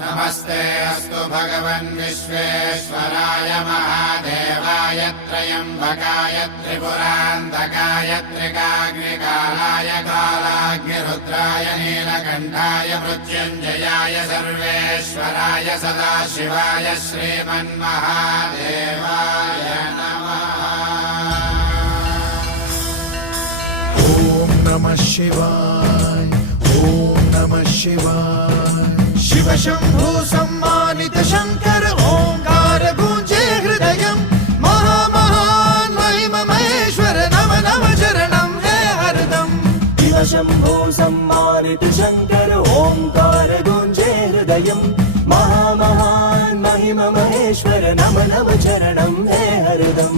नमस्ते अस्तु भगवन् विश्वेश्वराय महादेवाय त्र्यम्बकाय त्रिपुरान्तकाय त्रिकाग्निकालाय कालाग्निरुद्राय नीलकण्ठाय मृत्युञ्जयाय सर्वेश्वराय सदाशिवाय श्रीमन्महादेवाय नमः। ॐ नमः शिवाय ॐ नमः शिवाय। शिव शंभु सम्मानित शंकर ओंकार गूंजे हृदयं महामहान महिम महेश्वर नम नम चरणं है हरदम। शिव शंभो सम्मानित शंकर ओंकार गूंजे हृदयं महामहान महिम महेश्वर नम नम चरणं है हरदम।